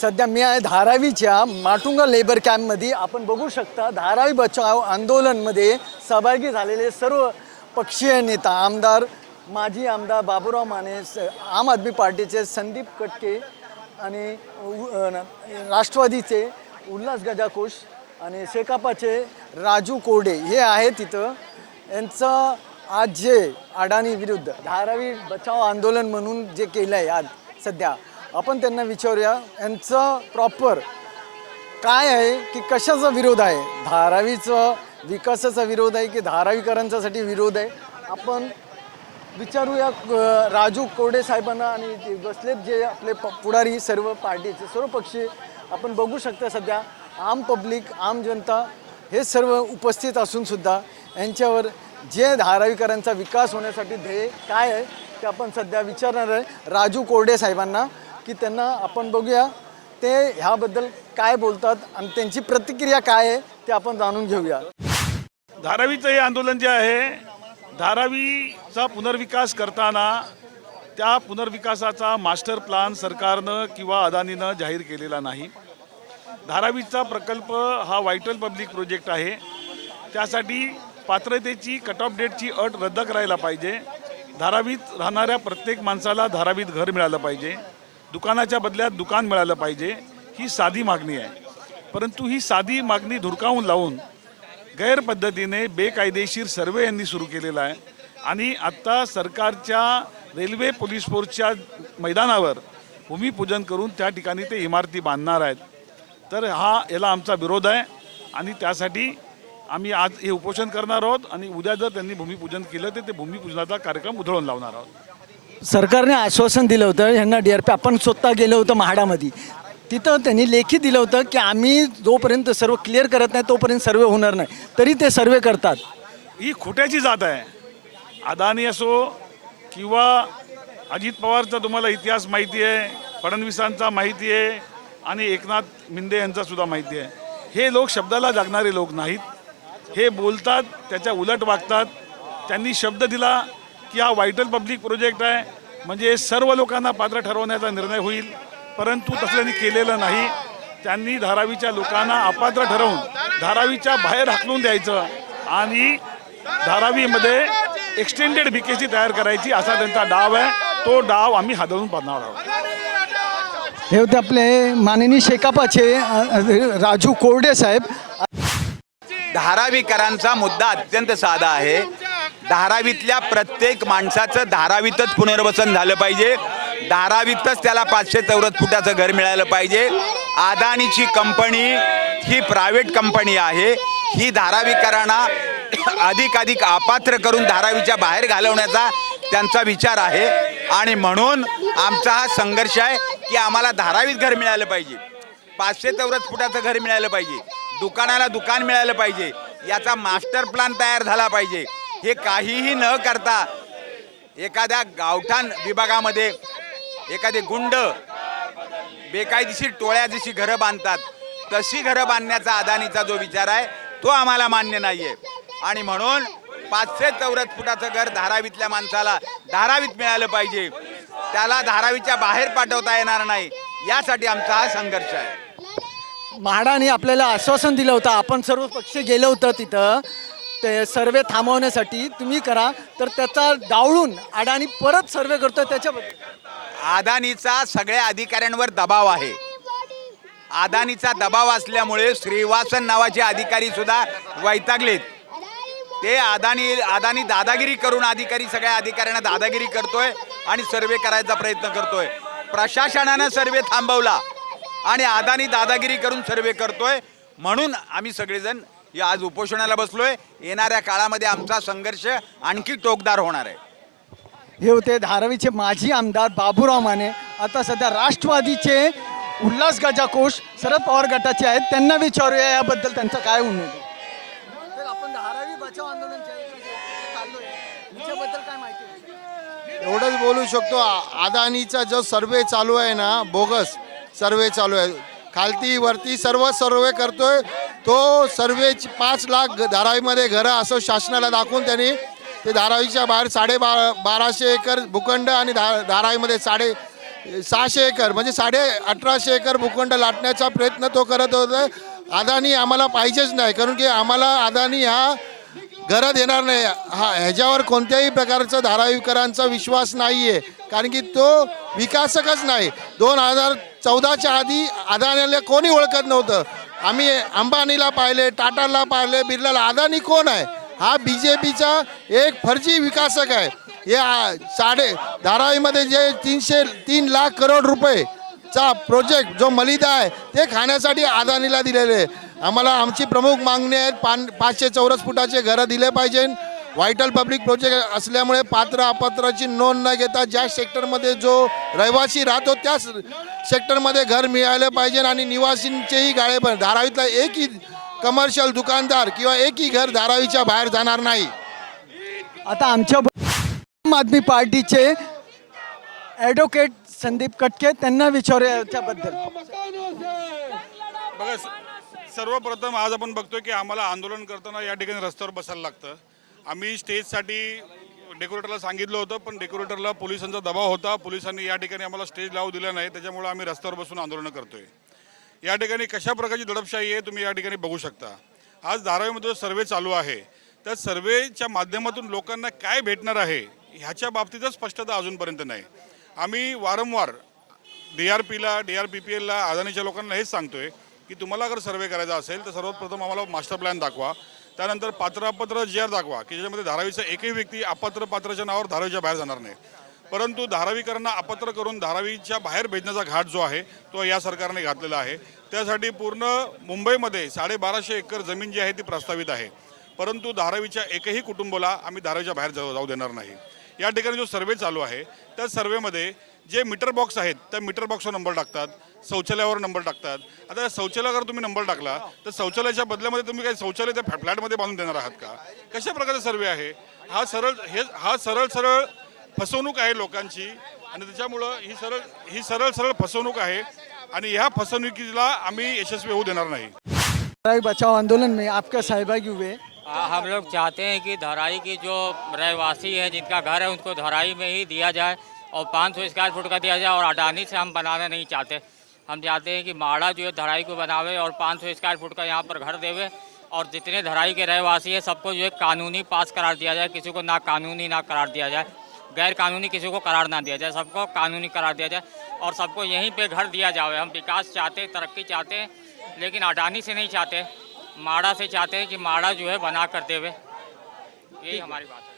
सध्या मी आहे धारावीच्या माटुंगा लेबर कॅम्पमध्ये. आपण बघू शकता धारावी बचाव आंदोलनमध्ये सहभागी झालेले सर्व पक्षीय नेता, आमदार, माजी आमदार बाबूराव माने, आम आदमी पार्टीचे संदीप कटके आणि राष्ट्रवादीचे उल्हास गजाखोश आणि शेकापाचे राजू कोरडे हे आहेत तिथं. यांचं आज जे अडाणी विरुद्ध धारावी बचाव आंदोलन म्हणून जे केलं आहे आज सध्या, आपण त्यांना विचारूया यांचं प्रॉपर काय आहे की कशाचा विरोध आहे. धारावीचं विकासाचा विरोध आहे की धारावीकरांच्यासाठी विरोध आहे. आपण विचारूया राजू कोरडे साहेबांना आणि ते बसलेत जे आपले पुढारी सर्व पार्टीचे सर्व पक्षी. आपण बघू शकता सध्या आम पब्लिक, आम जनता हे सर्व उपस्थित असून सुद्धा यांच्यावर जे धारावीकरांचा विकास होण्यासाठी ध्येय काय आहे ते आपण सध्या विचारणार आहे राजू कोरडे साहेबांना, की त्यांना आपण बघूया ते ह्याबद्दल काय बोलतात आणि त्यांची प्रतिक्रिया काय आहे ते आपण जाणून घेऊया. धारावीचं हे आंदोलन जे आहे, धारावीचा पुनर्विकास करताना त्या पुनर्विकासाचा मास्टर प्लॅन सरकारनं किंवा अदानीनं जाहीर केलेला नाही. धारावीचा प्रकल्प हा व्हायटल पब्लिक प्रोजेक्ट आहे. त्यासाठी पात्रतेची कट ऑफ डेटची अट रद्द करायला पाहिजे. धारावीत राहणाऱ्या प्रत्येक माणसाला धारावीत घर मिळालं पाहिजे, दुकानाच्या बदल्यात दुकान मिळालं पाहिजे, ही साधी मागणी आहे. परंतु ही साधी मागणी धुडकावून लावून गैरपद्धतीने बेकायदेशीर सर्वे यांनी सुरू केलेला आहे आणि आत्ता सरकारच्या रेल्वे पोलीस फोर्सच्या मैदानावर भूमिपूजन करून त्या ठिकाणी ते इमारती बांधणार आहेत. तर याला आमचा विरोध आहे आणि त्यासाठी आम्ही आज हे उपोषण करणार आहोत आणि उद्या जर त्यांनी भूमिपूजन केलं तर ते भूमिपूजनाचा कार्यक्रम उधळून लावणार आहोत. सरकारने आश्वासन दिलं होतं ह्यांना DRP. आपण स्वतः गेलो होतं म्हाडामध्ये, तिथं त्यांनी लेखी दिलं होतं की आम्ही जोपर्यंत सर्व क्लिअर करत नाही तोपर्यंत सर्वे होणार नाही, तरी ते सर्वे करतात. ही खोट्याची जात आहे. अदानी असो किंवा अजित पवारचा तुम्हाला इतिहास माहिती आहे, फडणवीसांचा माहिती आहे आणि एकनाथ मिंदे यांचा सुद्धा माहिती आहे. हे लोक शब्दाला जागणारे लोक नाहीत. हे बोलतात त्याच्या उलट वागतात. त्यांनी शब्द दिला की हा व्हायटल पब्लिक प्रोजेक्ट आहे म्हणजे सर्व लोकांना पात्र ठरवण्याचा निर्णय होईल, परंतु तसं त्यांनी केलेलं नाही. त्यांनी धारावीच्या लोकांना अपात्र ठरवून धारावीच्या बाहेर हाकलून द्यायचं आणि धारावीमध्ये एक्सटेंडेड VKC तयार करायची असा त्यांचा डाव आहे. तो डाव आम्ही हादळून पाडणार आहोत. हे होते आपले माननीय शेकापाचे राजू कोरडे साहेब. धारावीकरांचा मुद्दा अत्यंत साधा आहे. धारावीतल्या प्रत्येक माणसाचं धारावीतच पुनर्वसन झालं पाहिजे. धारावीतच त्याला 500 चौरस फुटाचं घर मिळालं पाहिजे. अदानीची कंपनी ही प्रायव्हेट कंपनी आहे. ही धारावीकरांना अधिकाधिक अपात्र करून धारावीच्या बाहेर घालवण्याचा त्यांचा विचार आहे आणि म्हणून आमचा हा संघर्ष आहे की आम्हाला धारावीत घर मिळालं पाहिजे, 500 चौरस फुटाचं घर मिळालं पाहिजे, दुकानाला दुकान मिळालं पाहिजे, याचा मास्टर प्लॅन तयार झाला पाहिजे. हे काहीही न करता एखाद्या गावठाण विभागामध्ये एखादे गुंड बेकायदेशीर टोळ्या जशी घरं बांधतात तशी घरं बांधण्याचा अदानीचा जो विचार आहे तो आम्हाला मान्य नाही आहे आणि म्हणून 500 चौरस फुटाचं घर धारावीतल्या माणसाला धारावीत मिळालं पाहिजे. त्याला धारावीच्या बाहेर पाठवता येणार नाही, यासाठी आमचा हा संघर्ष आहे. म्हाडाने आपल्याला आश्वासन दिलं होतं, आपण सर्व पक्ष गेलो होतं तिथं ते सर्वे थांबवण्यासाठी, तुम्ही करा, तर त्याचा डावळून अडाणी परत सर्वे करतो. त्याच्याबद्दल अदानीचा सगळ्या अधिकाऱ्यांवर दबाव आहे. अदानीचा दबाव असल्यामुळे श्रीवासन नावाचे अधिकारी सुद्धा वैतागलेत. ते अदानी दादागिरी करून अधिकारी सगळ्या अधिकाऱ्यांना दादागिरी करतोय आणि सर्वे करायचा प्रयत्न करतोय. प्रशासनानं सर्वे थांबवला आणि अदानी दादागिरी करून सर्वे करतोय. म्हणून आम्ही सगळेजण या आज उपोषणाला बसलोय. येणाऱ्या काळामध्ये आमचा संघर्ष आणखी टोकदार होणार आहे. हे होते धारावीचे माजी आमदार बाबूराव माने. आता सध्या राष्ट्रवादीचे उल्हास गजाखोश शरद पवार गटाचे आहेत, त्यांना विचारूया याबद्दल त्यांचं काय उमेद आहे. आपण धारावी बचाव आंदोलन चाललोय, याच्याबद्दल काय माहिती आहे? एवढंच बोलू शकतो. अदानीचा जो सर्वे चालू आहे ना, बोगस सर्वे चालू आहे, खालती वरती सर्व सर्वे करतोय तो. सर्वे 5 लाख धारावीमध्ये घरं असं शासनाला दाखवून त्यांनी ते धारावीच्या बाहेर 1250 एकर भूखंड आणि धारावीमध्ये 600 एकर म्हणजे 1850 एकर भूखंड लाटण्याचा प्रयत्न तो करत होता. अदानी आम्हाला पाहिजेच नाही, कारण की आम्हाला अदानी हा घरं देणार नाही. ह्याच्यावर कोणत्याही प्रकारचा धारावीकरांचा विश्वास नाही आहे, कारण की तो विकासकच नाही. 2014च्या आधी अदानीला कोणी ओळखत नव्हतं. आम्ही अंबानीला पाहिले, टाटाला पाहिले, बिर्लाला. अदानी कोण आहे? हा BJPचा एक फर्जी विकासक आहे. हे धारावीमध्ये जे 3 लाख करोड रुपयेचा प्रोजेक्ट जो मलिदा आहे ते खाण्यासाठी अदानीला दिलेले आहे. आम्हाला आमची प्रमुख मागणी आहे, 500 चौरस फुटाचे घरं दिले पाहिजे. व्हायटल पब्लिक प्रोजेक्ट असल्यामुळे पात्र अपात्राची नोंद न घेता ज्या सेक्टरमध्ये जो रहिवासी राहतो त्या सेक्टरमध्ये घर मिळालं पाहिजे आणि निवासींचेही गाळे पण. धारावीतला एकही कमर्शियल दुकानदार किंवा एकही घर धारावीच्या बाहेर जाणार नाही. आता आमच्या आम आदमी पार्टीचे ॲडव्होकेट संदीप कटके, त्यांना विचारूया याच्याबद्दल. बघा, सर्वप्रथम आज आपण बघतोय की आम्हाला आंदोलन करताना या ठिकाणी रस्त्यावर बसायला लागतं. आम्ही स्टेजसाठी डेकोरेटरला सांगितलं होतं, पण डेकोरेटरला पोलिसांचा दबाव होता. पोलिसांनी या ठिकाणी आम्हाला स्टेज लावू दिला नाही, त्याच्यामुळे आम्ही रस्त्यावर बसून आंदोलन करतोय. या ठिकाणी कशा प्रकारची दडपशाही आहे तुम्ही या ठिकाणी बघू शकता. आज धारावीमध्ये जो सर्वे चालू आहे त्या सर्वेच्या माध्यमातून लोकांना काय भेटणार आहे ह्याच्या बाबतीतच स्पष्टता अजूनपर्यंत नाही. आम्ही वारंवार DRPला, DRPPLला, अदानीच्या लोकांना हेच सांगतोय की तुम्हाला अगर सर्वे करायचा असेल तर सर्वात प्रथम आम्हाला मास्टर प्लॅन दाखवा, त्यानंतर पात्र अपात्र GR दाखवा की ज्याच्यामध्ये धारावीचा एकही व्यक्ती अपात्र पात्राच्या नावावर धारावीच्या बाहेर जाणार नाही. परंतु धारावीकरांना अपात्र करून धारावीच्या बाहेर भेजण्याचा घाट जो आहे तो या सरकारने घातलेला आहे. त्यासाठी पूर्ण मुंबईमध्ये 1250 एकर जमीन जी आहे ती प्रस्तावित आहे, परंतु धारावीच्या एकही कुटुंबाला आम्ही धारावीच्या बाहेर जाऊ देणार नाही. या ठिकाणी जो सर्वे चालू आहे त्या सर्वेमध्ये जे मीटर बॉक्स आहेत त्या मीटर बॉक्सवर नंबर टाकतात, शौचालयावर नंबर टाकतात. आता शौचालयावर तुम्ही नंबर टाकला तर शौचालयाच्या बदल्यामध्ये तुम्ही काही शौचालय त्या फ्लॅटमध्ये बांधून देणार आहात का? कशा प्रकारचा सर्वे आहे हा? सरळ फसवणूक आहे लोकांची, आणि त्याच्यामुळं ही सरळ फसवणूक आहे आणि ह्या फसवणुकीला आम्ही यशस्वी होऊ देणार नाही. धारावी बचाओ आंदोलन में आपका सहभागी हुए. हम लोग चाहते हैं कि धराई की जो रहवासी है जिनका घर है उनको धराई में ही दिया जाए और 500 स्क्वायर फुट का दिया जाए. और अडानी से हम बनाना नहीं चाहते. हम चाहते हैं कि माड़ा जो है धराई को बनावे और 500 स्क्वायर फुट का यहाँ पर घर देवे और जितने धराई के रहवासी है सबको जो है कानूनी पास करार दिया जाए. किसी को ना कानूनी ना करार दिया जाए, गैर कानूनी किसी को करार ना दिया जाए, सबको कानूनी करार दिया जाए और सबको यहीं पे घर दिया जाए. हम विकास चाहते हैं, तरक्की चाहते हैं, लेकिन अडानी से नहीं चाहते, माड़ा से चाहते हैं कि माड़ा जो है बना कर देवे. यही हमारी बात है.